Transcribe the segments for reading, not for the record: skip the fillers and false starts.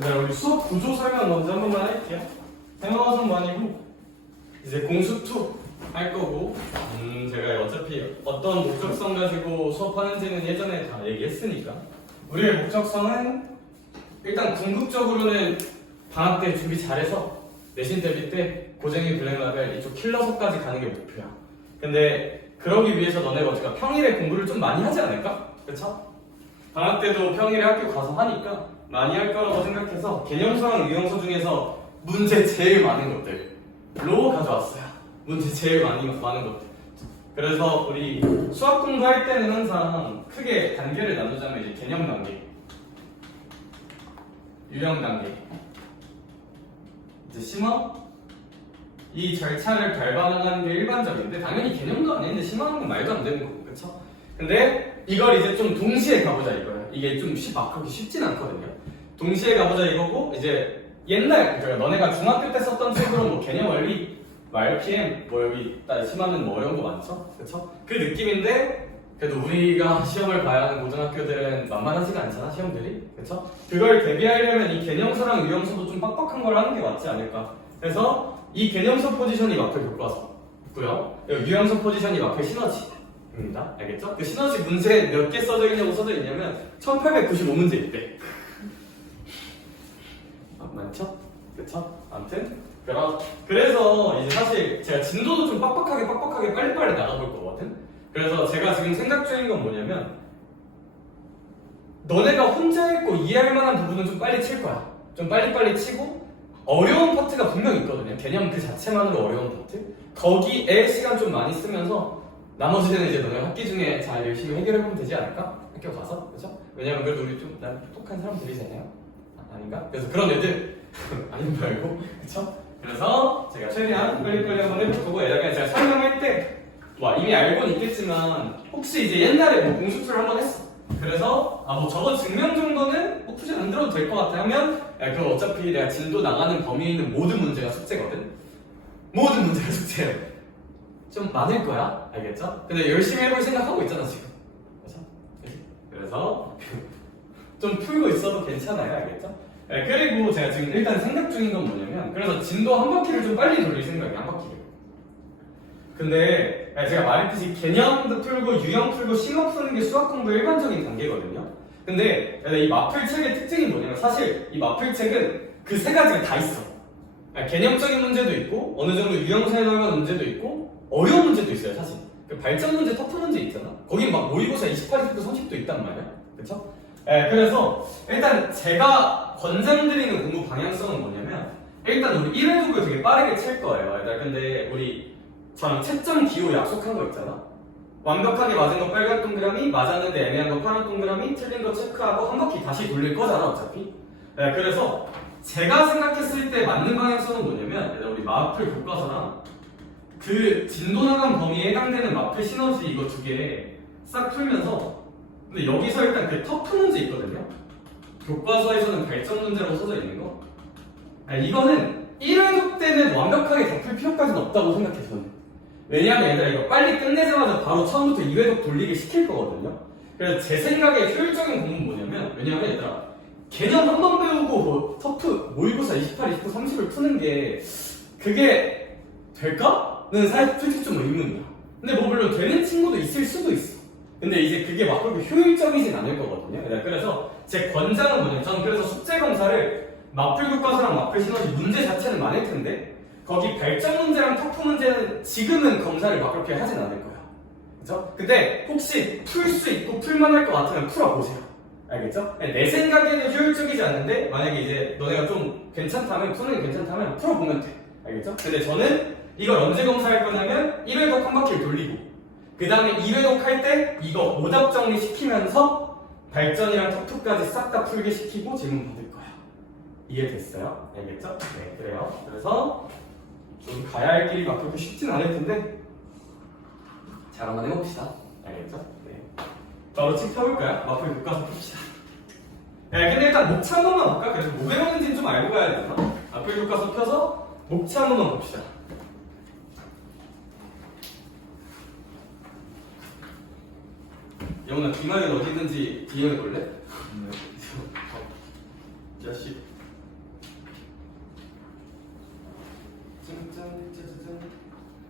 네, 우리 수업 구조 설명 먼저 한 번만 할게요. 생화선반이고 이제 공수2 할 거고 제가 어차피 어떤 목적성 가지고 수업하는지는 예전에 다 얘기했으니까 우리의 목적성은 일단 궁극적으로는 방학 때 준비 잘해서 내신 대비 때 고쟁이 블랙라벨 이쪽 킬러석까지 가는 게 목표야. 근데 그러기 위해서 너네가 어쨌든 평일에 공부를 좀 많이 하지 않을까? 그쵸? 방학 때도 평일에 학교 가서 하니까 많이 할 거라고 생각해서 개념서랑 유형서 중에서 문제 제일 많은 것들로 가져왔어요. 문제 제일 많은 것들. 그래서 우리 수학 공부할 때는 항상 크게 단계를 나누자면 이제 개념 단계, 유형 단계, 이제 심화 이 절차를 밟아나가는 게 일반적인데 당연히 개념도 아닌데 심화하는 건 말도 안 되는 거고, 그쵸? 근데 이걸 이제 좀 동시에 가보자 이거예요. 이게 좀 그렇게 쉽진 않거든요. 동시에 가보자 이거고 이제 옛날 그러니까 너네가 중학교 때 썼던 책으로 뭐 개념 원리, RPM 뭐 여기 심하면 뭐 어려운 거 많죠, 그쵸? 그 느낌인데 그래도 우리가 시험을 봐야 하는 고등학교들은 만만하지가 않잖아 시험들이, 그쵸? 그걸 대비하려면 이 개념서랑 유형서도 좀 빡빡한 걸 하는 게 맞지 않을까. 그래서 이 개념서 포지션이 마플 교과서고요. 유형서 포지션이 마플 시너지입니다. 알겠죠? 그 시너지 문제 몇 개 써져 있냐고 써져 있냐면 1895문제 있대. 많죠? 그쵸? 아무튼 그래서 이제 사실 제가 진도도 좀 빡빡하게 빨리빨리 나가볼 거거든. 그래서 제가 지금 생각 중인 건 뭐냐면 너네가 혼자 읽고 이해할 만한 부분은 좀 빨리 칠 거야. 좀 빨리빨리 치고 어려운 파트가 분명 있거든요. 개념 그 자체만으로 어려운 파트. 거기에 시간 좀 많이 쓰면서 나머지는 이제 너네 학기 중에 잘 열심히 해결해보면 되지 않을까? 학교 가서, 그쵸? 왜냐면 그래도 우리 좀 똑똑한 사람들이잖아요. 아닌가? 그래서 그런 애들 아닌 말고, 그쵸? 그래서 제가 최대한 빨리빨리 한번 해보고 애들한테 제가 설명할 때 와 이미 알고는 있겠지만 혹시 이제 옛날에 뭐 공수투를 한번 했어. 그래서 뭐 저거 증명 정도는 뭐 굳이 안 들어도 될 것 같아 하면 그럼 어차피 내가 진도 나가는 범위에 있는 모든 문제가 숙제거든. 모든 문제가 숙제예요. 좀 많을 거야, 알겠죠? 근데 열심히 해볼 생각하고 있잖아 지금. 그렇죠? 그래서 좀 풀고 있어도 괜찮아요, 알겠죠? 그리고 제가 지금 일단 생각 중인 건 뭐냐면 그래서 진도 한 바퀴를 좀 빨리 돌릴 생각이야, 한 바퀴를. 근데 제가 말했듯이 개념도 풀고 유형 풀고 심화 푸는 게 수학 공부 일반적인 단계거든요. 근데 이 마플 책의 특징이 뭐냐면 사실 이 마플 책은 그 세 가지가 다 있어. 개념적인 문제도 있고 어느 정도 유형사에 관한 문제도 있고 어려운 문제도 있어요, 사실. 그 발전 문제, 터프 문제 있잖아. 거기 막 모의고사 28, 20, 30도 있단 말이야. 그쵸? 그래서 일단 제가 권장드리는 공부 방향성은 뭐냐면 일단 우리 1회 독을 되게 빠르게 칠 거예요. 근데 우리 저랑 채점 기호 약속한 거 있잖아. 완벽하게 맞은 거 빨간 동그라미, 맞았는데 애매한 거 파란 동그라미, 틀린 거 체크하고 한 바퀴 다시 돌릴 거잖아 어차피. 그래서 제가 생각했을 때 맞는 방향성은 뭐냐면 우리 마플 교과서랑 그 진도 나간 범위에 해당되는 마플 시너지 이거 두 개 싹 풀면서 근데 여기서 일단 그 터프 문제 있거든요. 교과서에서는 발전 문제라고 써져 있는 거. 이거는 1회독 때는 완벽하게 다 풀 필요까지는 없다고 생각해 저는. 왜냐하면 얘들아 이거 빨리 끝내자마자 바로 처음부터 2회독 돌리게 시킬 거거든요. 그래서 제 생각에 효율적인 공부는 뭐냐면 왜냐하면 얘들아 개념 한 번 배우고 뭐 터프 모의고사 28, 29, 30을 푸는 게 그게 될까?는 사실 솔직히 좀 의문이야. 근데 뭐 물론 되는 친구도 있을 수도 있어. 근데 이제 그게 막 그렇게 효율적이진 않을 거거든요. 그래서 제 권장은 뭐냐면 저는 그래서 숙제 검사를 마플 교과서랑 마플 시너지 문제 자체는 많을 텐데 거기 발전 문제랑 터프 문제는 지금은 검사를 막 그렇게 하진 않을 거야. 그죠? 근데 혹시 풀 수 있고 풀만할 것 같으면 풀어보세요. 알겠죠? 내 생각에는 효율적이지 않은데 만약에 이제 너네가 좀 괜찮다면 푸는 게 괜찮다면 풀어보면 돼. 알겠죠? 근데 저는 이걸 언제 검사할 거냐면 1회독 한 바퀴를 돌리고 그 다음에 2회독 할 때 이거 오답 정리 시키면서 발전이랑 터프까지 싹 다 풀게 시키고 질문 받을 거야. 이해됐어요? 알겠죠? 네, 그래요. 그래서 좀 가야 할 길이 막 그렇게 쉽진 않을 텐데 잘 한번 해봅시다. 알겠죠? 네. 바로 책 펴볼까요? 마플 교과서 봅시다. 근데 일단 목차 한 번만 볼까? 그래서 뭐 배우는지는 좀 알고 가야 되나? 마플 교과서 펴서 목차 한 번만 봅시다. 영훈아, 뒷말은 어디 있는지 뒤에 볼래? 자식.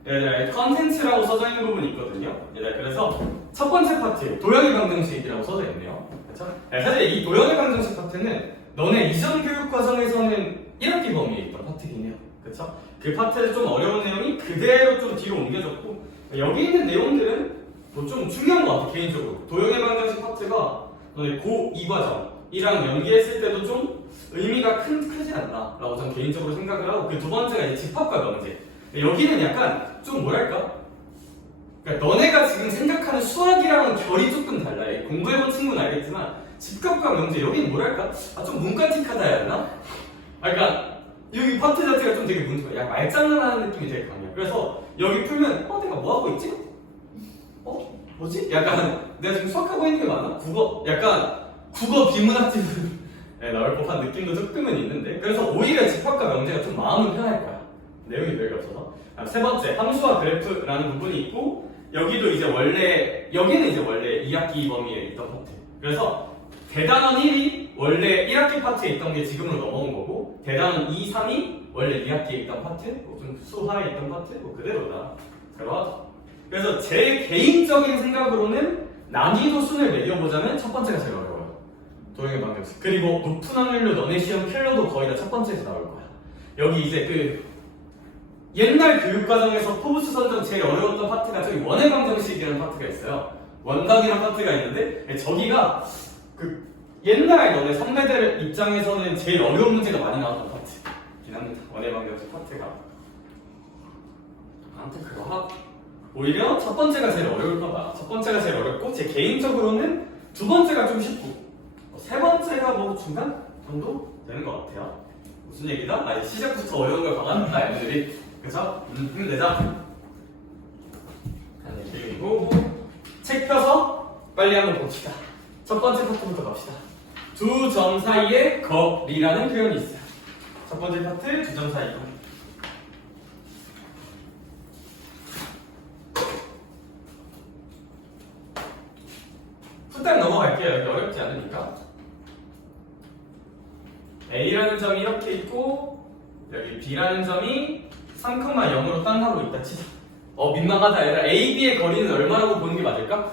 얘들아 컨텐츠라고 써져 있는 부분이 있거든요. 얘들아 그래서 첫 번째 파트 도형의 방정식이라고 써져 있네요. 그렇죠? 사실 이 도형의 방정식 파트는 너네 이전 교육 과정에서는 1학기 범위에 있던 파트긴 해요. 그렇죠? 그 파트에 좀 어려운 내용이 그대로 좀 뒤로 옮겨졌고 여기 있는 내용들은 뭐 좀 중요한 것 같아 개인적으로. 도형의 방정식 파트가 너네 고2 과정이랑 연계했을 때도 좀 의미가 크지 않나라고 저는 개인적으로 생각을 하고 그 두 번째가 이제 집합과 명제. 여기는 약간 좀 뭐랄까? 그러니까 너네가 지금 생각하는 수학이랑은 결이 조금 달라요. 공부해본 친구는 알겠지만 집합과 명제 여기는 뭐랄까? 좀 문과틱하다 해야 하나? 그러니까 여기 파트 자체가 좀 되게 문제가 약 말장난하는 느낌이 되게 강해요. 그래서 여기 풀면 내가 뭐 하고 있지? 뭐지? 약간 내가 지금 수학하고 있는 게 맞나? 약간 국어 비문학집은 나올 법한 느낌도 조금은 있는데 그래서 오히려 집합과 명제가 좀 마음은 편할 거야. 내용이 별게 없어서. 세 번째 함수와 그래프라는 부분이 있고 여기도 이제 여기는 이제 원래 2학기 범위에 있던 파트. 그래서 대단원 1이 원래 1학기 파트에 있던 게 지금으로 넘어온 거고 대단원 2, 3이 원래 2학기에 있던 파트, 좀 수하에 있던 파트 그대로다. 그래서 제 개인적인 생각으로는 난이도 순을 매겨보자면 첫 번째가 제일 어려워요. 도형의 방정식. 그리고 높은 확률로 너네 시험 킬러도 거의 다 첫 번째에서 나올 거야. 여기 이제 그 옛날 교육과정에서 포브스 선정 제일 어려웠던 파트가 저기 원의 방정식이라는 파트가 있어요. 원각이라는 파트가 있는데 저기가 그 옛날 너네 선배들 입장에서는 제일 어려운 문제가 많이 나왔던 파트긴 합니다. 원의 방정식 파트가. 아무튼 그거 하고 오히려 첫 번째가 제일 어려울까봐 첫 번째가 제일 어렵고 제 개인적으로는 두 번째가 좀 쉽고 세 번째가 뭐 중간 정도 되는 것 같아요. 무슨 얘기다? 시작부터 어려운 걸 박아놨다 애들이. 그래서 힘내자. 그리고 책 펴서 빨리 한번 봅시다. 첫 번째 파트부터 갑시다. 두 점 사이의 거리라는 표현이 있어요. 첫 번째 파트 두 점 사이 거리. 후딱 넘어갈게요. 여기 어렵지 않으니까. A라는 점이 이렇게 있고 여기 B라는 점이 3,0으로 딴 하고 있다 치자. 민망하다. 얘들아 A, B의 거리는 얼마라고 보는 게 맞을까?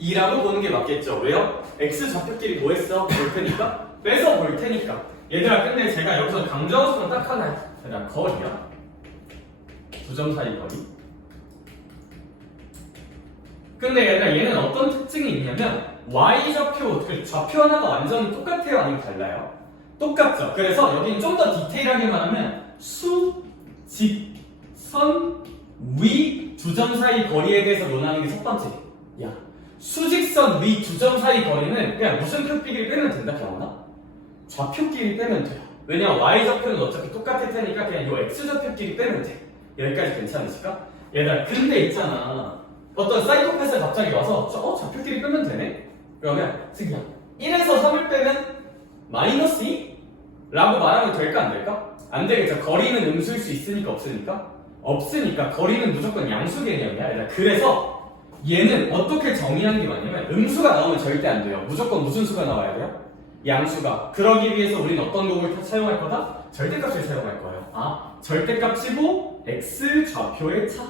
2라고 보는 게 맞겠죠. 왜요? X 좌표끼리 뭐 했어? 볼 테니까? 빼서 볼 테니까. 얘들아 근데 제가 여기서 강조하고 싶은 딱 하나야. 얘들아 거리야. 두 점 사이 거리. 근데 얘들아 얘는 어떤 특징이 있냐면 Y좌표, 좌표 하나가 완전히 똑같아요? 아니면 달라요? 똑같죠. 그래서 여기는 좀 더 디테일하게 말하면 수, 직, 선, 위 두 점 사이 거리에 대해서 논하는 게 첫 번째. 야, 수직선 위 두 점 사이 거리는 그냥 무슨 표끼리 빼면 된다 경험나? 좌표끼리 빼면 돼요. 왜냐면 Y좌표는 어차피 똑같을 테니까 그냥 이 X좌표끼리 빼면 돼. 여기까지 괜찮으실까? 얘들아 근데 있잖아 어떤 사이코패스가 갑자기 와서 좌표끼리 빼면 되네? 그러면 승희야 1에서 3을 빼면 마이너스 2? 라고 말하면 될까 안 될까? 안 되겠죠. 거리는 음수일 수 있으니까 없으니까? 없으니까 거리는 무조건 양수 개념이야. 그래서 얘는 어떻게 정의하는 게 맞냐면 음수가 나오면 절대 안 돼요. 무조건 무슨 수가 나와야 돼요? 양수가. 그러기 위해서 우리는 어떤 공을 사용할 거다? 절대값을 사용할 거예요. 절대값이고 x 좌표의 차.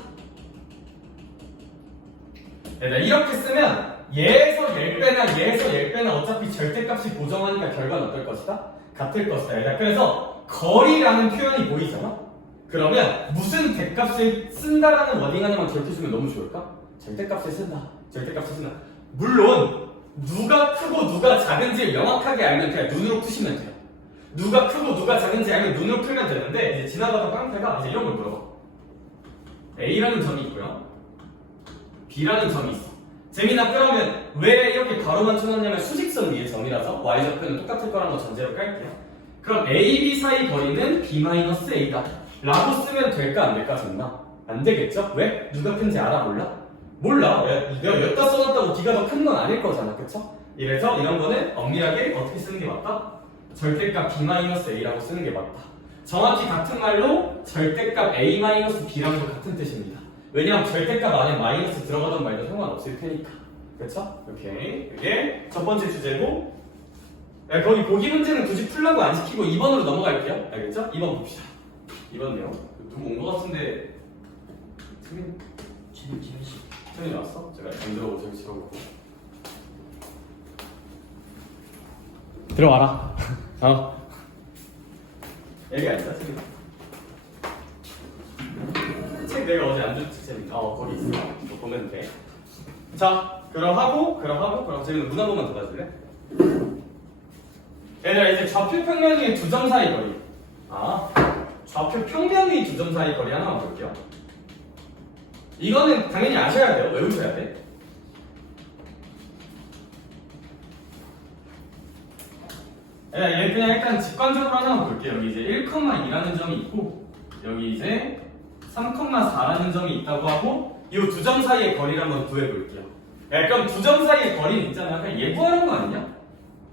이렇게 쓰면 얘에서 10배나 얘에서 10배나 어차피 절대값이 보정하니까 결과는 어떨 것이다? 같을 것이다. 그래서 거리라는 표현이 보이잖아? 그러면 무슨 대값을 쓴다라는 워딩 하나만 기억해주면 너무 좋을까? 절대값을 쓴다. 절대값을 쓴다. 물론 누가 크고 누가 작은지 명확하게 알면 그냥 눈으로 푸시면 돼요. 누가 크고 누가 작은지 알면 눈으로 풀면 되는데 이제 지나가던 깡패가 이제 이런 걸 물어봐. A라는 점이 있고요. B라는 점이 있어. 재미나 그러면 왜 이렇게 가로만 쳐놨냐면 수직선 위의 점이라서 Y좌표는 똑같을 거라는 거 전제로 깔게요. 그럼 A, B 사이 거리는 B-A다 라고 쓰면 될까 안 될까 정나? 안 되겠죠? 왜? 누가 큰지 알아? 몰라. 내가 여기다 써놨다고 B가 더 큰 건 아닐 거잖아. 그쵸? 이래서 이런 거는 엄밀하게 어떻게 쓰는 게 맞다? 절대값 B-A라고 쓰는 게 맞다. 정확히 같은 말로 절대값 A-B랑도 같은 뜻입니다. 왜냐하면 절대값 안에 마이너스 들어가던 말도 상관없을 테니까. 그쵸? 오케이. 이게 첫 번째 주제고 거기 보기 문제는 굳이 풀라고 안 시키고 2번으로 넘어갈게요. 알겠죠? 2번 봅시다. 2번 내용 누구 온 것 같은데 채민이 왔어? 제가 잠들어 오실 치워보고 들어와라. 여기 앉아, 채민이. 책 내가 어제 안 줬지, 채민이. 거기 있어. 이거 보면 돼. 자, 그럼 저희는 문 한 번만 닫아줄래? 얘들아, 이제 좌표 평면 위 두 점 사이 거리. 좌표 평면 위 두 점 사이 거리 하나만 볼게요. 이거는 당연히 아셔야 돼요. 외우셔야 돼. 얘 그냥 일단 직관적으로 하나만 볼게요. 여기 이제 1,2라는 점이 있고, 여기 이제 3,4라는 점이 있다고 하고, 이 두 점 사이의 거리를 한번 구해볼게요. 그럼 두 점 사이의 거리는 있잖아. 약간 예부하는 거 아니냐?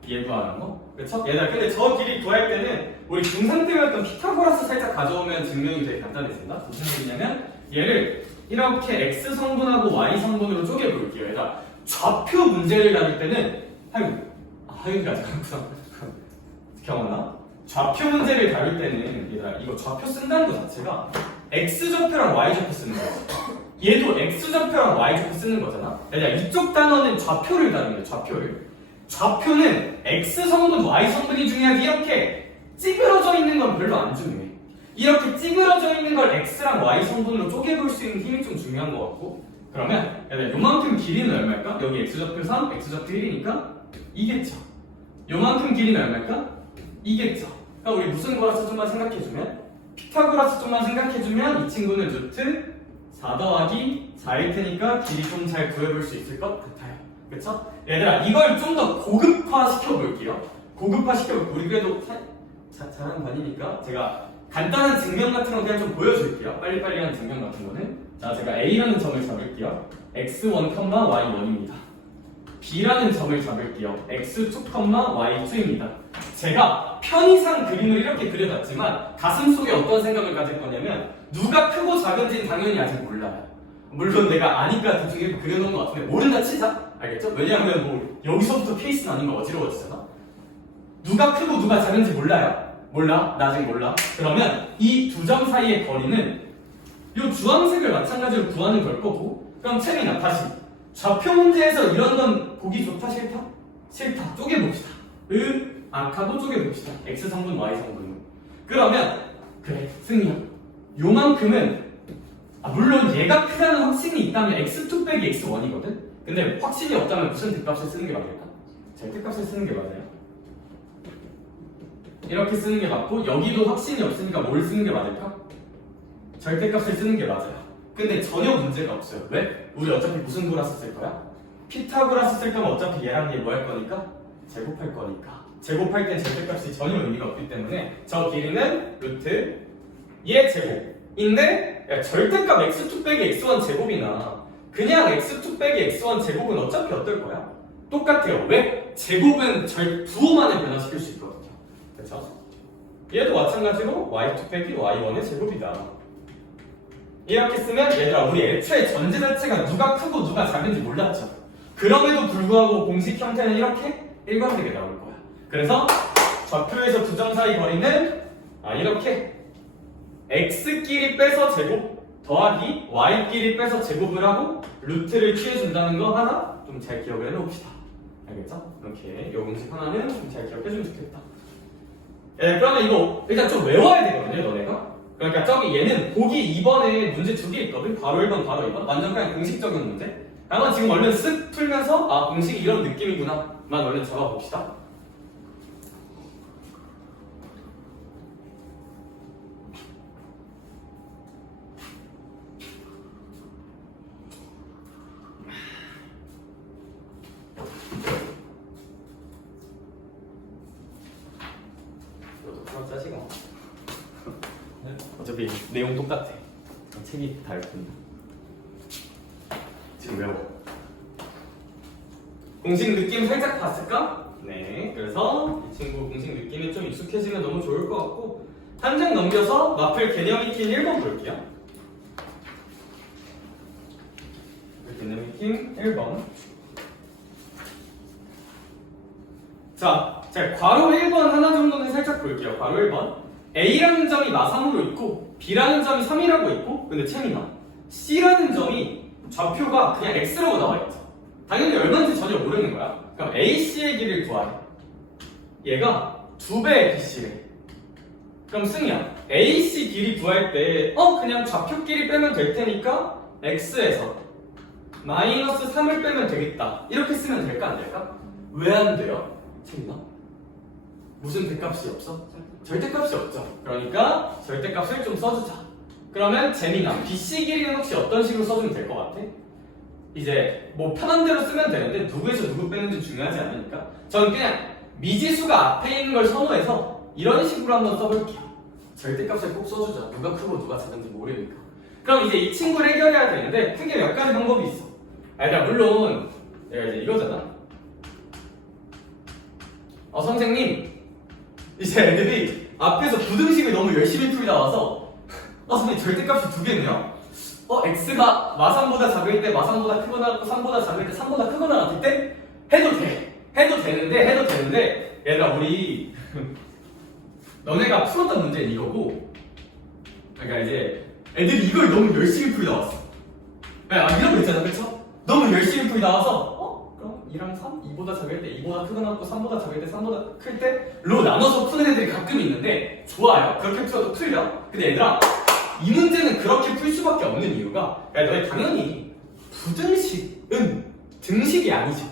예부하는 거? 그쵸? 얘들아, 근데 저 길이 구할 때는 우리 중3 때 배웠던 피타고라스 살짝 가져오면 증명이 되게 간단해진다. 무슨 얘기냐면 얘를 이렇게 x 성분하고 y 성분으로 쪼개볼게요. 얘들아, 좌표 문제를 다룰 때는 하윤이 아직 안 했어. 경험나? 좌표 문제를 다룰 때는 얘들아, 이거 좌표 쓴다는 것 자체가 x좌표랑 y좌표 쓰는 거야. 얘도 x좌표랑 y좌표 쓰는 거잖아. 얘들아, 이쪽 단어는 좌표를 다루는 거야. 좌표는 x 성분, y 성분이 중요하지. 이렇게 찌그러져 있는 건 별로 안 중요해. 이렇게 찌그러져 있는 걸 x랑 y 성분으로 쪼개볼 수 있는 힘이 좀 중요한 것 같고, 그러면 요만큼 길이는 얼마일까? 여기 x좌표 3, x좌표 1이니까 이겠죠. 요만큼 길이는 얼마일까? 이겠죠. 그러니까 우리 무슨 거라서 좀만 생각해주면, 피타고라스 좀만 생각해주면 이 친구는 루트 4 더하기 4일 테니까 길이 좀 잘 구해볼 수 있을 것 같아요. 그쵸? 얘들아, 이걸 좀 더 고급화 시켜볼게요. 우리 그래도 잘하는 반이니까 제가 간단한 증명 같은 거 그냥 좀 보여줄게요. 빨리빨리 하는 증명 같은 거는. 자, 제가 A라는 점을 잡을게요. x1, y1입니다. B라는 점을 잡을게요. x2, y2입니다. 제가 편의상 그림을 이렇게 그려놨지만 가슴속에 어떤 생각을 가질 거냐면 누가 크고 작은지는 당연히 아직 몰라요. 물론 내가 아니까 대충 이렇게 그려놓은 것 같은데 모른다 치자. 알겠죠? 왜냐하면 뭐 여기서부터 케이스는 아니면 어지러워지잖아. 누가 크고 누가 작은지 몰라요? 몰라? 나 아직 몰라. 그러면 이 두 점 사이의 거리는 이 주황색을 마찬가지로 구하는 걸 거고, 그럼 채민아 다시 좌표 문제에서 이런 건 보기 좋다 싫다? 싫다. 쪼개봅시다. 악하고 쪼개봅시다. x 성분, y 성분으로. 그러면 그래, 승리야. 요만큼은 물론 얘가 크다는 확신이 있다면 x2 빼기 x1이거든? 근데 확신이 없다면 무슨 대값을 쓰는 게 맞을까? 절대값을 쓰는 게 맞아요. 이렇게 쓰는 게 맞고, 여기도 확신이 없으니까 뭘 쓰는 게 맞을까? 절대값을 쓰는 게 맞아요. 근데 전혀 문제가 없어요. 왜? 우리 어차피 무슨 고라스 쓸 거야? 피타고라스 쓸 거면 어차피 얘랑 얘 뭐 할 거니까? 제곱할 거니까. 제곱할 땐 절대값이 전혀 의미가 없기 때문에 저 길이는 루트 얘 제곱인데, 절대값 x2 빼기 x1 제곱이나 그냥 x2 빼기 x1 제곱은 어차피 어떨 거야? 똑같아요. 왜? 제곱은 부호만을 변화시킬 수 있거든요. 그렇죠? 얘도 마찬가지로 y2 빼기 y1의 제곱이다. 이렇게 쓰면 얘들아, 우리 애초에 전제 자체가 누가 크고 누가 작은지 몰랐죠. 그럼에도 불구하고 공식 형태는 이렇게 일관되게 나올 거야. 그래서 좌표에서 두 점 사이 거리는 이렇게 x끼리 빼서 제곱 더하기 y끼리 빼서 제곱을 하고 루트를 취해준다는 거 하나 좀 잘 기억을 해놓읍시다. 알겠죠? 이렇게 요 공식 하나는 좀 잘 기억해주면 좋겠다. 그러면 이거 일단 좀 외워야 되거든요, 너네가. 그러니까 저기 얘는 보기 2번에 문제 두 개 있거든. 바로 1번, 바로 2번. 완전 그냥 공식적인 문제. 한번 지금 얼른 쓱 풀면서 공식이 이런 느낌이구나 만 얼른 잡아봅시다. 짜시고 어차피 내용 똑같아. 책이 다를 뿐. 지금 외워. 공식 느낌 살짝 봤을까? 네. 그래서 이 친구 공식 느낌이 좀 익숙해지면 너무 좋을 것 같고, 한 장 넘겨서 마플 개념 익힌 1번 볼게요. 개념 익힌 1번. 자, 괄호 1번 하나 정도는 살짝 볼게요. 괄호 1번. A라는 점이 마3으로 있고 B라는 점이 3이라고 있고, 근데 채민아, C라는 점이 좌표가 그냥 X라고 나와있죠. 당연히 얼마인지 전혀 모르는 거야. 그럼 AC의 길이를 구하래. 얘가 2배의 BC래. 그럼 승희야, AC 길이 구할 때 그냥 좌표 길이 빼면 될 테니까 X에서 마이너스 3을 빼면 되겠다. 이렇게 쓰면 될까 안 될까? 왜 안 돼요? 승희나? 무슨 대값이 없어? 절대값이 없죠. 그러니까 절대값을 좀 써주자. 그러면 재민아, BC 길이는 혹시 어떤 식으로 써주면 될 것 같아? 이제 뭐 편한 대로 쓰면 되는데 누구에서 누구 빼는지 중요하지 않으니까 저는 그냥 미지수가 앞에 있는 걸 선호해서 이런 식으로 한번 써볼게요. 절대값을 꼭 써주자. 누가 크고 누가 작은지 모르니까. 그럼 이제 이 친구를 해결해야 되는데 크게 몇 가지 방법이 있어. 아니다, 물론 내가 이제 이거잖아. 선생님, 이제 애들이 앞에서 부등식을 너무 열심히 풀다 와서 선생님 절대값이 2개네요? x가 마삼보다 작을 때 마삼보다 크거나 3보다 작을 때 3보다 크거나 같을 때 해도 돼. 해도 되는데 얘들아, 우리 너네가 풀었던 문제는 이거고, 그러니까 이제 애들이 이걸 너무 열심히 풀다 왔어. 이런 거 있잖아, 그쵸? 너무 열심히 풀다 와서 그럼 2랑 3? 2보다 작을 때 2보다 크거나 같고 3보다 작을 때 3보다 클 때로 나눠서 푸는 애들이 가끔 있는데 좋아요. 그렇게 풀어도 틀려. 근데 얘들아, 이 문제는 그렇게 풀 수밖에 없는 이유가, 너희 당연히 부등식은 등식이 아니죠.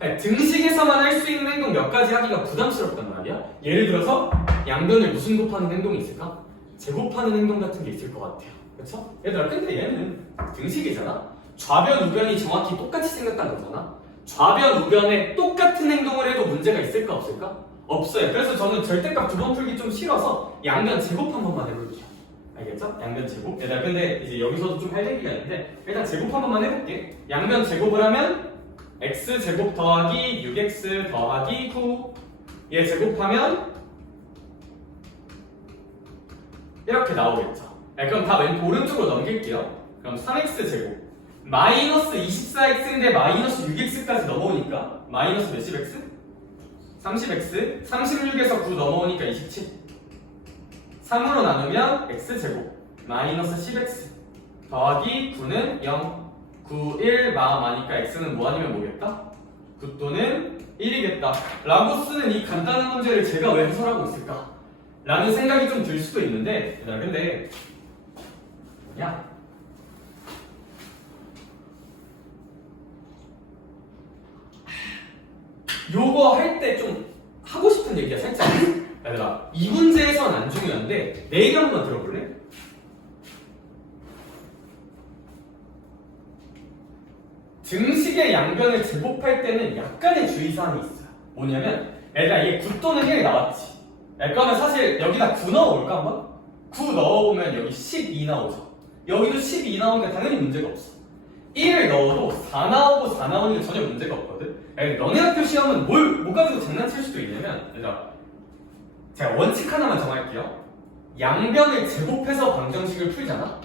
등식에서만 할 수 있는 행동 몇 가지 하기가 부담스럽단 말이야. 예를 들어서 양변을 무슨 곱하는 행동이 있을까? 제곱하는 행동 같은 게 있을 것 같아요. 그쵸? 얘들아, 근데 얘는 등식이잖아. 좌변, 우변이 정확히 똑같이 생겼다는 거잖아. 좌변, 우변에 똑같은 행동을 해도 문제가 있을까 없을까? 없어요. 그래서 저는 절대값 2번 풀기 좀 싫어서 양변 제곱 한 번만 해볼게요. 알겠죠? 양변 제곱. 얘들아, 근데 이제 여기서도 좀 할 얘기가 있는데 일단 제곱 한 번만 해볼게. 양변 제곱을 하면 x제곱 더하기 6x 더하기 9, 얘 제곱하면 이렇게 나오겠죠. 그럼 다 오른쪽으로 넘길게요. 그럼 3x제곱 마이너스 24x인데 마이너스 6x까지 넘어오니까 마이너스 몇십 x? 30x 36에서 9 넘어오니까 27. 3으로 나누면 x제곱 마이너스 10x 더하기 9는 0. 9, 1 마음 아니까 x는 뭐 아니면 뭐겠다? 9 또는 1이겠다 라고 쓰는 이 간단한 문제를 제가 왜 해설하고 있을까? 라는 생각이 좀 들 수도 있는데, 근데 야, 요거 할 때 좀 하고 싶은 얘기가 살짝 얘들아, 이 문제에선 안 중요한데 내일 한번 들어볼래? 등식의 양변을 제곱할 때는 약간의 주의사항이 있어요. 뭐냐면 얘들아, 이게 9 또는 1 나왔지. 그러면 사실 여기다 9 넣어볼까 한번? 9 넣어보면 여기 12 나오죠. 여기도 12 나오니까 당연히 문제가 없어. 1을 넣어도 4 나오고 4 나오는 게 전혀 문제가 없거든. 너네 학교 시험은 뭐 가지고 장난칠 수도 있냐면, 얘들아, 제가 원칙 하나만 정할게요. 양변을 제곱해서 방정식을 풀잖아.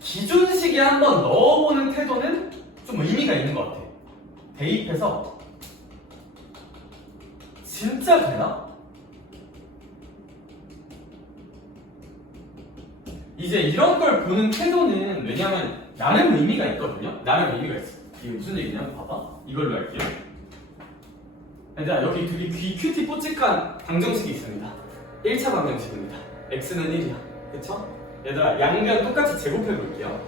기존식에 한번 넣어보는 태도는 좀 의미가 있는 것 같아. 대입해서 진짜 되나? 이제 이런 걸 보는 태도는, 왜냐면 나름 의미가 있거든요. 나름 의미가 있어. 이게 무슨 얘기냐면 봐봐. 이걸로 할게요. 얘들아, 여기 되게 큐티 뽀직한 방정식이 있습니다. 1차 방정식입니다. x는 1이야. 그쵸? 얘들아, 양변 똑같이 제곱해 볼게요.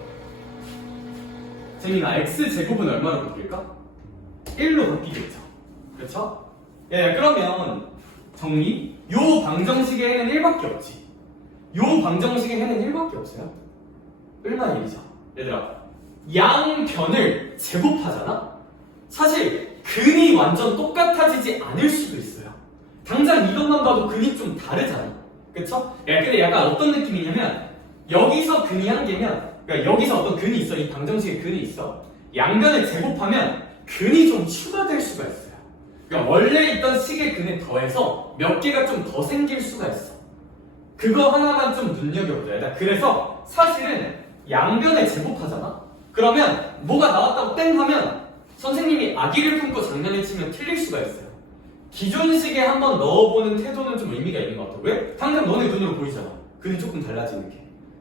재민아, x제곱은 얼마로 바뀔까? 1로 바뀌겠죠. 그쵸? 그러면 정리? 요 방정식에는 1밖에 없지. 요 방정식에는 1밖에 없어요. 얼마 1이죠? 얘들아, 양변을 제곱하잖아? 사실 근이 완전 똑같아지지 않을 수도 있어요. 당장 이것만 봐도 근이 좀 다르잖아. 그쵸? 근데 약간 어떤 느낌이냐면, 여기서 근이 한 개면, 그러니까 여기서 어떤 근이 있어. 이 방정식에 근이 있어. 양변을 제곱하면 근이 좀 추가될 수가 있어요. 그러니까 원래 있던 식의 근에 더해서 몇 개가 좀 더 생길 수가 있어. 그거 하나만 좀 눈여겨보자. 그래서 사실은 양변을 제곱하잖아? 그러면 뭐가 나왔다고 땡 하면 선생님이 아기를 품고 장난을 치면 틀릴 수가 있어요. 기존식에 한번 넣어보는 태도는 좀 의미가 있는 것 같아. 왜? 방금 너네 눈으로 보이잖아. 근이 조금 달라지는 게.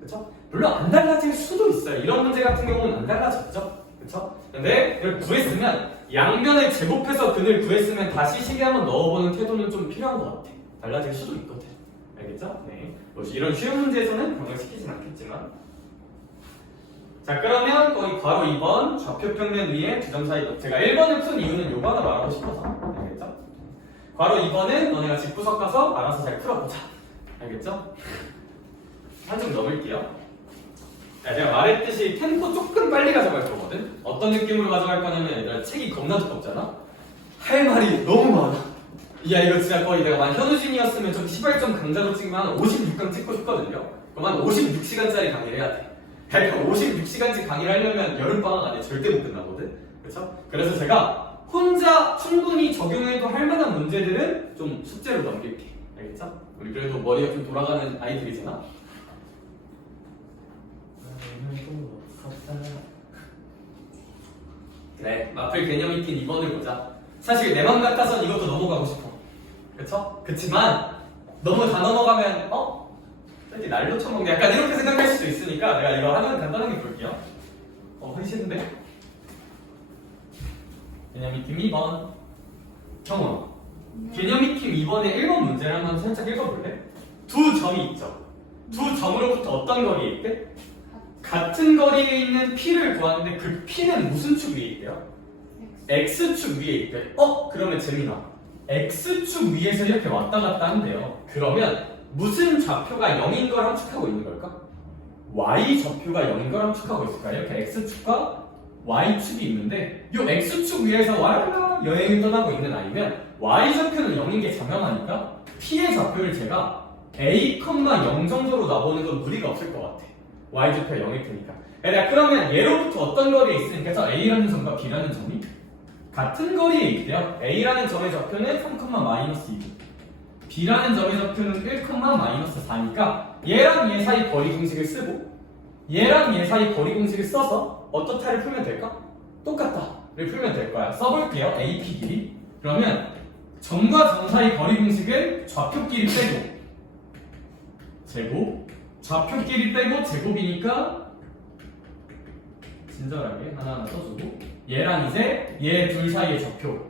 그쵸? 물론 안 달라질 수도 있어요. 이런 문제 같은 경우는 안 달라졌죠. 그쵸? 근데 이걸 구했으면 양변을 제곱해서 근을 구했으면 다시 시계 한번 넣어보는 태도는 좀 필요한 것 같아. 달라질 수도 있거든. 알겠죠? 네. 뭐 이런 쉬운 문제에서는 병을 시키진 않겠지만. 자, 그러면 거의 바로 2번 좌표평면 위에 두 점 사이. 제가 1번을 푼 이유는 요거 하나 말하고 싶어서. 알겠죠? 바로 2번은 너네가 집구석 가서 알아서 잘 풀어보자. 알겠죠? 한 점 넘을게요. 야, 제가 말했듯이 템포 조금 빨리 가져갈 거거든? 어떤 느낌으로 가져갈 거냐면 얘들아 책이 겁나 두껍잖아? 할 말이 너무 많아. 야, 이거 진짜 거의 내가 만 현우진이었으면 좀 시발점 강좌로 찍으면 한 56강 찍고 싶거든요? 그럼 한 56시간짜리 강의를 해야 돼. 그러니까 56시간씩 강의를 하려면 여름방학 안에 절대 못 끝나거든? 그쵸? 그래서 제가 혼자 충분히 적용해도 할 만한 문제들은 좀 숙제로 넘길게. 알겠죠? 우리 그래도 머리가 좀 돌아가는 아이들이잖아? 그래, 마플 개념 익힌 2번을 보자. 사실 내 맘 같아선 이것도 넘어가고 싶어. 그쵸? 그치만 너무 다 넘어가면 저기 날로 쳐먹네 약간 이렇게 생각할 수도 있으니까 내가 이거 하나는 간단하게 볼게요. 하기 싫은데? 개념 익힘 2번. 경원, 개념 익힘 2번의 1번 문제를 한번 살짝 읽어볼래? 두 점이 있죠. 두 점으로부터 어떤 거리에 있대? 같은 거리에 있는 P를 구하는데 그 P는 무슨 축 위에 있대요? X축 위에 있대. 그러면 재민아, X축 위에서 이렇게 왔다 갔다 한대요. 그러면 무슨 좌표가 0인 걸 함축하고 있는 걸까? Y좌표가 0인 걸 함축하고 있을까? 이렇게 X축과 Y축이 있는데 이 X축 위에서 와라 여행을 떠나고 있는 아이면 Y좌표는 0인 게 당연하니까 P의 좌표를 제가 A, 0 정도로 놔보는 건 무리가 없을 것 같아. Y좌표가 0일 테니까. 내가 그러면 얘로부터 어떤 거리에 있으니까 저 A라는 점과 B라는 점이 같은 거리에 있대요. A라는 점의 좌표는 3,-2이고 B라는 점의 좌표는 1,-4니까 얘랑 얘 사이 거리 공식을 쓰고 얘랑 얘 사이 거리 공식을 써서 어떻다를 풀면 될까? 똑같다를 풀면 될 거야. 써볼게요. AP 길이. 그러면 점과 점 사이 거리 공식은 좌표끼리 빼고 제곱, 좌표끼리 빼고 제곱이니까 친절하게 하나하나 써주고 얘랑 이제 얘 둘 사이의 좌표.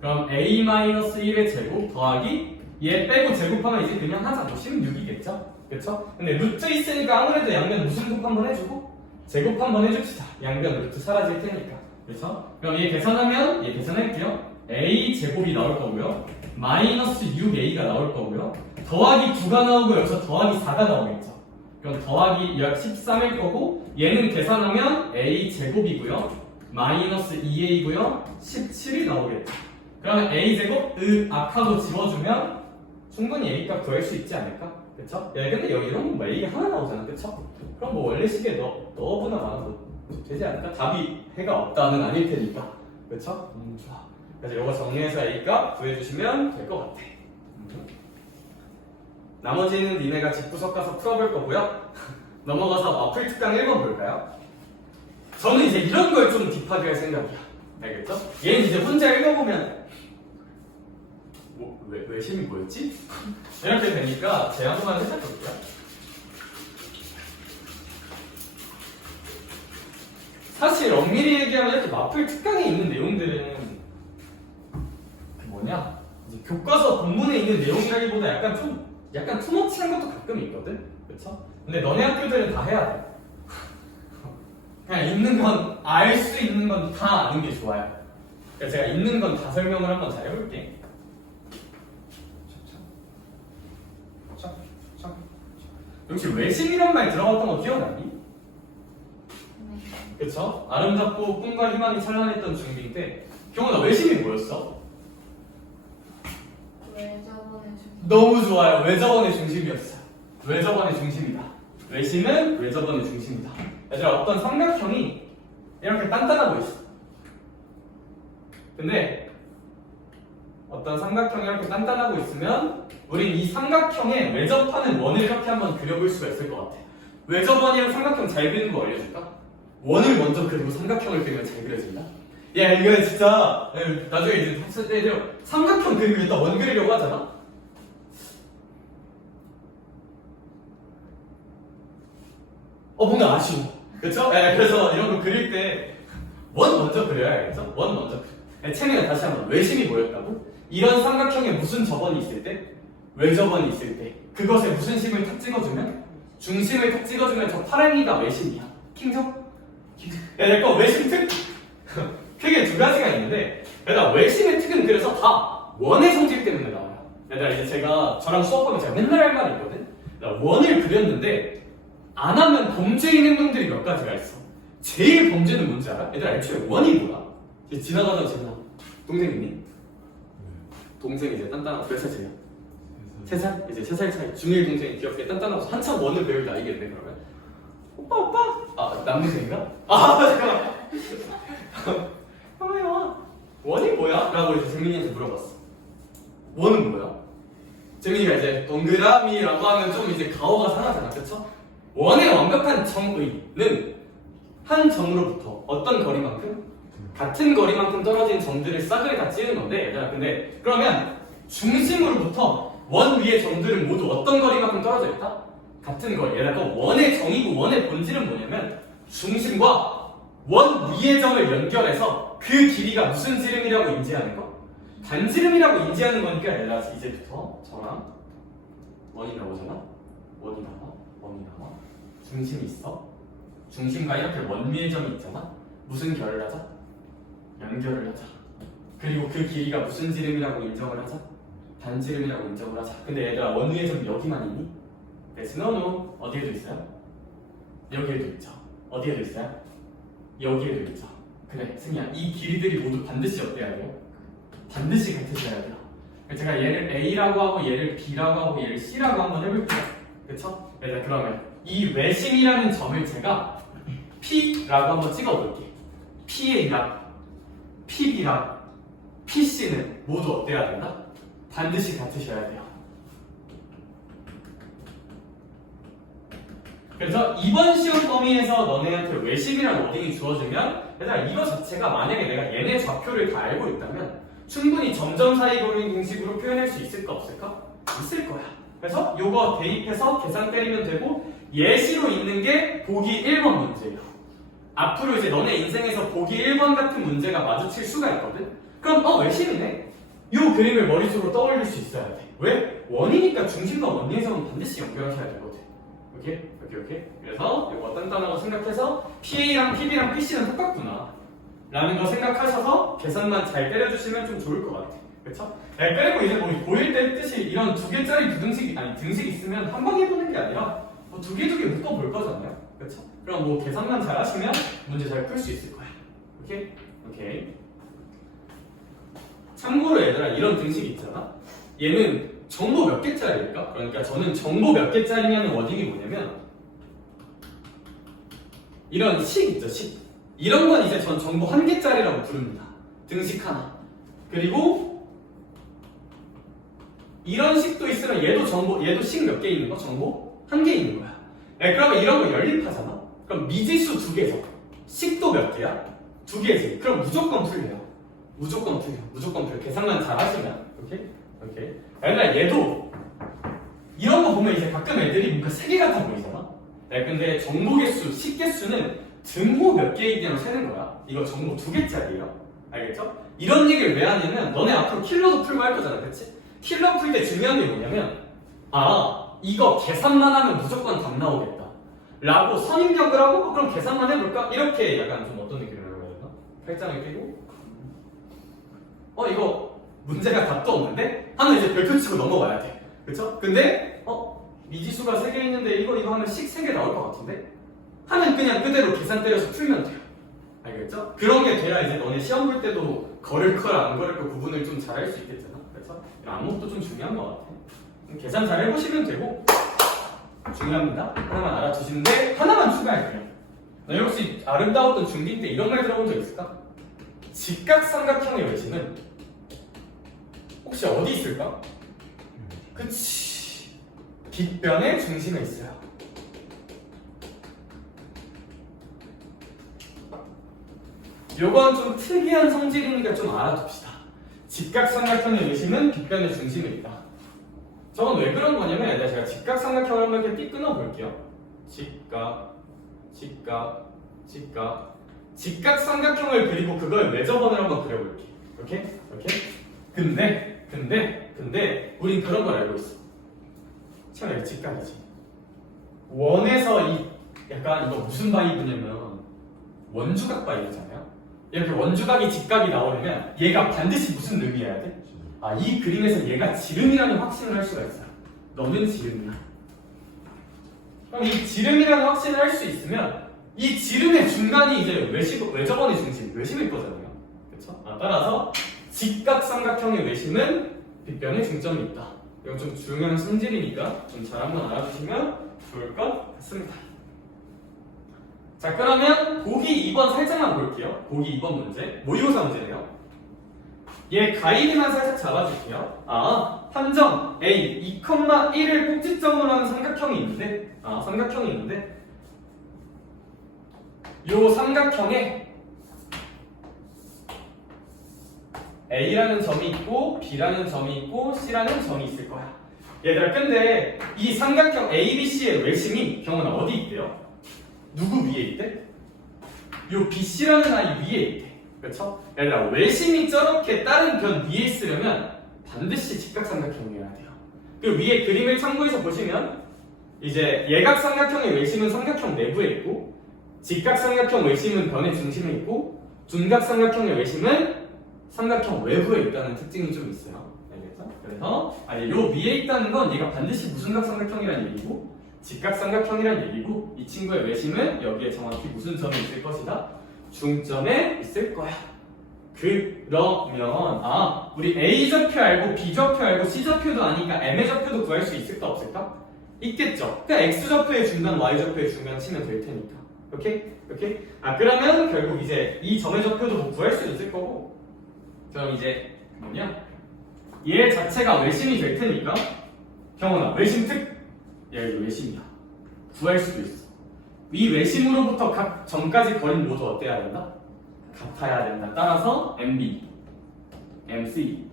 그럼 A-1의 제곱 더하기 얘 빼고 제곱하면 이제 그냥 하자. 16이겠죠? 그쵸? 근데 루트 있으니까 아무래도 양변 무슨 곱 한번 해주고 제곱 한번 해줍시다. 양변 루트 사라질 테니까. 그쵸? 그럼 얘 계산하면 얘 계산할게요. A 제곱이 나올 거고요. 마이너스 6A가 나올 거고요. 더하기 9가 나오고 여기서 더하기 4가 나오겠죠. 그럼 더하기 약 13일 거고 얘는 계산하면 A 제곱이고요. 마이너스 2A고요. 17이 나오겠죠. 그러면 A제곱 악하고 지워주면 충분히 A값 구할 수 있지 않을까? 그쵸? 야, 근데 여기 이런 거 A가 하나 나오잖아. 그쵸? 그럼 뭐 원래 식에 넣어보나 마나도 되지 않을까? 답이 해가 없다는 아닐 테니까. 그쵸? 좋아. 그래서 이거 정리해서 A값 구해주시면 될 것 같아. 나머지는 니네가 집구석 가서 풀어볼 거고요. 넘어가서 마플 특강 1번 볼까요? 저는 이제 이런 걸 좀 딥하게 할 생각이야. 알겠죠? 얘는 이제 혼자 읽어보면 외심이 뭐였지? 이렇게 되니까 제 한번만 해볼게요. 사실 엄밀히 얘기하면 이렇게 마플 특강에 있는 내용들은 뭐냐? 이제 교과서 본문에 있는 내용이라기보다 약간 투머치한 것도 가끔 있거든? 그쵸? 근데 너네 학교들은 다 해야 돼. 그냥 있는 건, 알 수 있는 건 다 아는 게 좋아요. 그래서 제가 있는 건 다 설명을 한번 잘 해볼게. 역시 외심이란 말 들어봤던 거 기억나니? 그쵸? 아름답고 꿈과 희망이 찬란했던 중딩 때 경훈아 외심이 뭐였어? 외접원의 중심. 너무 좋아요. 외접원의 중심이었어. 외접원의 중심이다. 외심은 외접원의 중심이다. 얘들아, 어떤 삼각형이 이렇게 단단하고 있어. 근데 어떤 삼각형이 이렇게 단단하고 있으면 우린 이 삼각형에 외접하는 원을 이렇게 한번 그려볼 수가 있을 것 같아. 외접원이랑 삼각형 잘 그리는 거 알려줄까? 원을 먼저 그리고 삼각형을 그리면 잘 그려진다. 야, 이거 진짜 나중에 이제 학생 때들 삼각형 그리고 일단 원 그리려고 하잖아. 뭔가 아쉬워. 그쵸? 네, 그래서 이런 거 그릴 때 원 먼저 그려야 알겠죠? 원 먼저 그려. 채민아 다시 한번 외심이 뭐였다고? 이런 삼각형에 무슨 저번이 있을 때? 외저번이 있을 때 그것에 무슨 심을 탁 찍어주면? 중심을 탁 찍어주면 저 파랑이가 외심이야. 킹정? 내거 외심 특? 크게 두 가지가 있는데 얘들아 외심의 특은 그래서 다 원의 성질 때문에 나와요. 얘들아 이제 저랑 수업하면 제가 맨날 할 말이 있거든. 원을 그렸는데 안 하면 범죄인 행동들이 몇 가지가 있어. 제일 범죄는 뭔지 알아? 얘들아 애초에 원이 뭐야? 이제 지나가다 지나 동생 있니? 동생 이제 단단하고 몇 살이세요? 3살? 이제 3살 차이 중1 동생이 귀엽게 단단하고 한참 원을 배울 나이겠네 그러면 오빠? 남동생인가? 잠깐만 형아야 원이 뭐야? 라고 이제 재민이한테 물어봤어. 원은 뭐야? 재민이가 이제 동그라미라고 하면 좀 이제 가오가 상하잖아 그쵸? 원의 완벽한 정의는 한 점으로부터 어떤 거리만큼? 같은 거리만큼 떨어진 점들을 싸그리 다 찌는 건데 얘들아 근데 그러면 중심으로부터 원 위의 점들은 모두 어떤 거리만큼 떨어져 있다? 같은 거리. 얘들아 원의 정의고 원의 본질은 뭐냐면 중심과 원 위의 점을 연결해서 그 길이가 무슨 지름이라고 인지하는 거? 반지름이라고 인지하는 거니까 얘들아 이제부터 저랑 원이 나오잖아? 원이 나와 중심이 있어 중심과 이렇게 원 위의 점이 있잖아? 무슨 결을 하자? 연결을 하자. 그리고 그 길이가 무슨 지름이라고 인정을 하자? 반지름이라고 인정을 하자. 근데 얘들아 원 위의 점이 여기만 있니? Yes, no, no. 어디에도 있어요? 여기에도 있죠. 어디에도 있어요? 여기에도 있죠. 그래 승희야 이 길이들이 모두 반드시 어때야 돼요? 반드시 같으셔야 돼요. 제가 얘를 A라고 하고 얘를 B라고 하고 얘를 C라고 한번 해볼게요. 그쵸? 얘들아 그러면 이 외심이라는 점을 제가 P라고 한번 찍어볼게. PA랑 PB랑 PC는 모두 어때야 된다? 반드시 같으셔야 돼요. 그래서 이번 시험 범위에서 너네한테 외심이라는 워딩이 주어지면 얘들아 이거 자체가 만약에 내가 얘네 좌표를 다 알고 있다면 충분히 점점 사이 거리 공식으로 표현할 수 있을까 없을까? 있을 거야. 그래서 요거 대입해서 계산 때리면 되고 예시로 있는 게 보기 1번 문제예요. 앞으로 이제 너네 인생에서 보기 1번 같은 문제가 마주칠 수가 있거든? 그럼 외심이네? 요 그림을 머릿속으로 떠올릴 수 있어야 돼. 왜? 원이니까 중심과 원리에서는 반드시 연결하셔야 되거든. 오케이? 그래서 이거 단단하고 생각해서 PA랑 PB랑 PC는 똑같구나 라는 거 생각하셔서 계산만 잘 때려주시면 좀 좋을 것 같아. 그쵸? 그리고 이제 뭐 고1 때 뜻이 이런 2개짜리 등식 있으면 한 번 해보는 게 아니라 뭐 2개 묶어볼 거잖아요. 그쵸? 그럼 뭐 계산만 잘 하시면 문제 잘 풀 수 있을 거야. 오케이? 참고로 얘들아 이런 등식 있잖아? 얘는 정보 몇 개짜리일까? 그러니까 저는 정보 몇 개짜리냐는 워딩이 뭐냐면 이런 식 있죠, 식. 이런 건 이제 전 정보 1개짜리라고 부릅니다. 등식 하나. 그리고 이런 식도 있으면 얘도 식 몇 개 있는 거? 정보 1개 있는 거야. 그러면 이런 거 연립하잖아? 그럼 미지수 2개죠. 식도 몇 개야? 2개지. 그럼 무조건 풀려요. 무조건 풀려. 계산만 잘 하시면. 오케이? 얘들아 얘도 이런 거 보면 이제 가끔 애들이 뭔가 3개 같아 보이잖아? 근데 정보 개수, 식 개수는 등호 몇 개이냐로 세는 거야. 이거 정보 2개짜리예요. 알겠죠? 이런 얘기를 왜 하냐면 너네 앞으로 킬러도 풀고 할 거잖아. 그치? 킬러 풀 때 중요한 게 뭐냐면 이거 계산만 하면 무조건 답 나오겠다 라고 선입력을 하고 그럼 계산만 해볼까? 이렇게 약간 좀 어떤 느낌으로 해야 되나? 팔짱을 끼고 이거 문제가 답도 없는데? 하면 이제 별표 치고 넘어가야 돼. 그쵸? 근데 미지수가 3개 있는데 이거 하면 식 3개 나올 것 같은데? 하면 그냥 그대로 계산 때려서 풀면 돼요. 알겠죠? 그런 게 돼야 이제 너네 시험 볼 때도 걸을 거 안 걸을 거 구분을 좀 잘 할 수 있겠잖아. 그래서 안목도 좀 중요한 것 같아. 계산 잘 해보시면 되고 중요합니다. 하나만 알아두시는데 하나만 추가할게요. 너희 혹시 아름다웠던 중딩 때 이런 말 들어본 적 있을까? 직각삼각형의 외심은 혹시 어디 있을까? 그치, 빗변의 중심에 있어요. 요건 좀 특이한 성질이니까 좀 알아둡시다. 직각삼각형의 외심은 빗변의 중심에 있다. 저건 왜 그런 거냐면 제가 직각삼각형을 한번 이렇게 띠 끊어볼게요. 직각 직각삼각형을 그리고 그걸 외접원을 한번 그려볼게. 오케이? 근데 우린 그런 걸 알고 있어. 처음에 직각이지. 원에서 이 약간 이거 무슨 바이브냐면 원주각 바이브잖아요. 이렇게 원주각이 직각이 나오려면 얘가 반드시 무슨 의미여야 돼? 아, 이 그림에서 얘가 지름이라는 확신을 할 수가 있어. 너는 지름이야. 그럼 이 지름이라는 확신을 할 수 있으면 이 지름의 중간이 이제 외접원의 중심, 외심일 거잖아요. 그렇죠? 따라서 직각삼각형의 외심은 빗변의 중점이 있다. 이건 좀 중요한 성질이니까 좀 잘 한번 알아두시면 좋을 것 같습니다. 자, 그러면 보기 2번 살짝만 볼게요. 보기 2번 문제, 모의고사 문제네요. 얘 가이드만 살짝 잡아줄게요. 판정 A 2,1을 꼭지점으로 하는 삼각형이 있는데, 요 삼각형에 A라는 점이 있고 B라는 점이 있고 C라는 점이 있을 거야. 얘들아, 근데 이 삼각형 ABC의 외심이 경우는 어디 있대요? 누구 위에 있대? 요 BC라는 아이 위에 있대. 그렇죠? 얘들아, 외심이 저렇게 다른 변 위에 있으려면 반드시 직각삼각형이어야 돼요. 그 위에 그림을 참고해서 보시면 이제 예각삼각형의 외심은 삼각형 내부에 있고, 직각삼각형 외심은 변의 중심에 있고, 둔각삼각형의 외심은 삼각형 외부에 있다는 특징이 좀 있어요. 알겠죠? 그래서 요 위에 있다는 건 얘가 반드시 무슨 각삼각형이라는 얘기고, 직각삼각형이라는 얘기고, 이 친구의 외심은 여기에 정확히 무슨 점이 있을 것이다? 중점에 있을 거야. 그러면 우리 A 좌표 알고 B 좌표 알고 C 좌표도 아니까 M의 좌표도 구할 수 있을까 없을까? 있겠죠. 그러니까 X 좌표의 중간, Y 좌표의 중간 치면 될 테니까. 오케이? 그러면 결국 이제 이 점의 좌표도 뭐 구할 수 있을 거고, 그럼 이제 얘 자체가 외심이 될 테니까 경원아, 외심 특 얘가 이제 외심이야. 구할 수도 있어. 위 외심으로부터 각 점까지 거리는 모두 어때야 된다? 같아야 된다. 따라서 MB, MC,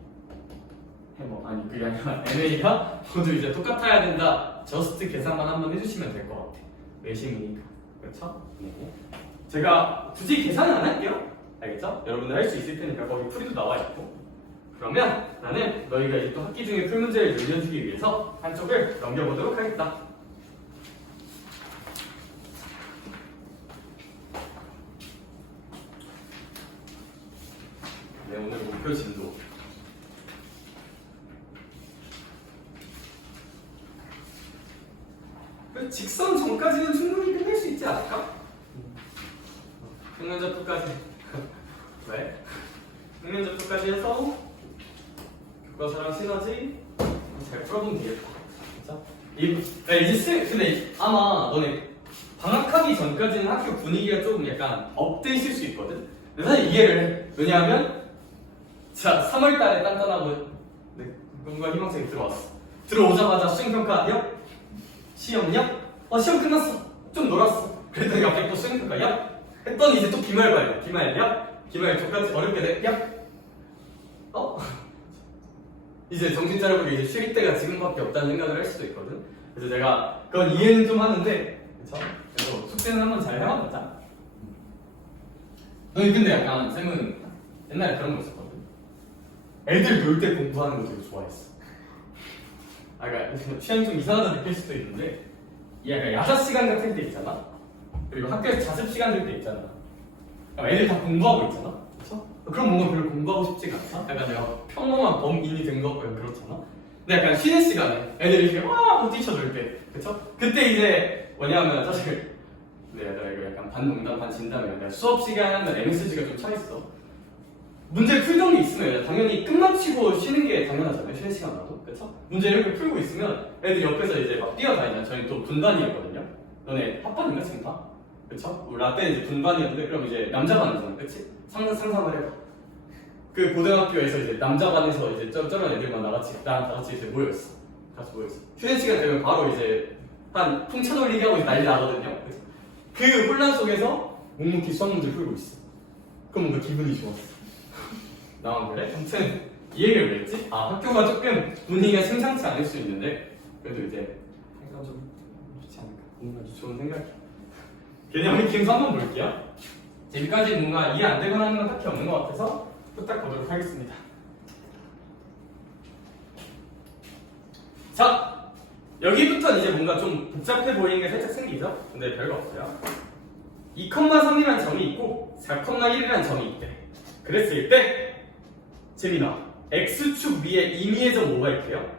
아니 그게 아니라 MA가 모두 이제 똑같아야 된다. 저스트 계산만 한번 해주시면 될 것 같아. 외심이니까. 그렇죠? 네. 제가 굳이 계산은 안 할게요. 알겠죠? 여러분들 할 수 있을 테니까 거기 풀이도 나와 있고. 그러면 나는 너희가 이제 또 학기 중에 풀 문제를 늘려주기 위해서 한쪽을 넘겨보도록 하겠다. 네, 오늘 목표 진도. 직선 전까지는 충분히 끝낼 수 있지 않을까? 평면접두까지. 왜? 평면접두까지 해서 교과서랑 시너지 잘 풀어보면 되겠다. 진짜? 근데 아마 너네 방학하기 전까지는 학교 분위기가 조금 약간 업돼 있을 수 있거든? 근데 사실 이해를 해. 왜냐하면 자, 3월달에 단단하고 꿈과 희망생이 들어왔어. 들어오자마자 수행평가 역? 시험 역? 시험 끝났어. 좀 놀았어. 그랬더니 갑자기 또 수행평가 역? 했더니 이제 또 기말 봐요. 기말 역? 기말 저까지 어렵게 돼? 역? 이제 정신 차려보니 이제 쉴 때가 지금밖에 없다는 생각을 할 수도 있거든. 그래서 내가 그건 이해는 좀 하는데, 그쵸? 그래서 숙제는 한번 잘 해봐보자. 너희 근데 약간 쌤은 옛날에 그런 거 있었거든. 애들 놀 때 공부하는 거 되게 좋아했어. 그러니까 취향이 좀 이상하다 느낄 수도 있는데, 약간 야자 시간 같은 때 있잖아. 그리고 학교에서 자습 시간 될 때 있잖아. 애들 다 공부하고 있잖아. 그쵸? 그럼 뭔가 별로 공부하고 싶지가 않아. 약간 내가 평범한 범인이 된 거 같고 그렇잖아. 근데 약간 쉬는 시간에 애들이 이렇게 막 뛰쳐놀 때, 그쵸? 그때 이제 뭐냐면 사실 내가 이거 약간 반농담 반진담이야. 수업 시간은 MSG가 좀 차있어. 문제 풀던 게 있으면 당연히 끝마치고 쉬는 게 당연하잖아요. 쉬는 시간 나도. 그쵸? 문제 이렇게 풀고 있으면 애들이 옆에서 이제 막 뛰어다니냐. 저희 또 분반이었거든요. 너네 합반인가 지금 다? 그쵸? 우리 라떼는 이제 분반이었는데 그럼 이제 남자반이잖아. 그치? 상상을 해봐. 그 고등학교에서 이제 남자반에서 이제 저런 애들만 나랑 다 같이 이제 모여있어. 같이 모여있어. 휴전 시간 되면 바로 이제 한 풍차놀리기 하고 난리 나거든요. 그치? 그 혼란 속에서 묵묵히 수학 문제 풀고 있어. 그럼 뭔가 기분이 좋았어. 나만 그래? 아무튼 이 얘기를 왜 했지? 학교가 조금 분위기가 심상치 않을 수 있는데 그래도 이제 생각 좀 좋지 않을까. 뭔가 좋은 생각이. 개념 익힘수 한번 볼게요. 지금까지 뭔가 이해 안 되거나 하는 건 딱히 없는 것 같아서 후딱 보도록 하겠습니다. 자, 여기부터 이제 뭔가 좀 복잡해 보이는 게 살짝 생기죠? 근데 별거 없어요. 2,3이라는 점이 있고 4,1이라는 점이 있대. 그랬을 때 재민아, x축 위에 임의의 점 뭐가 있대요?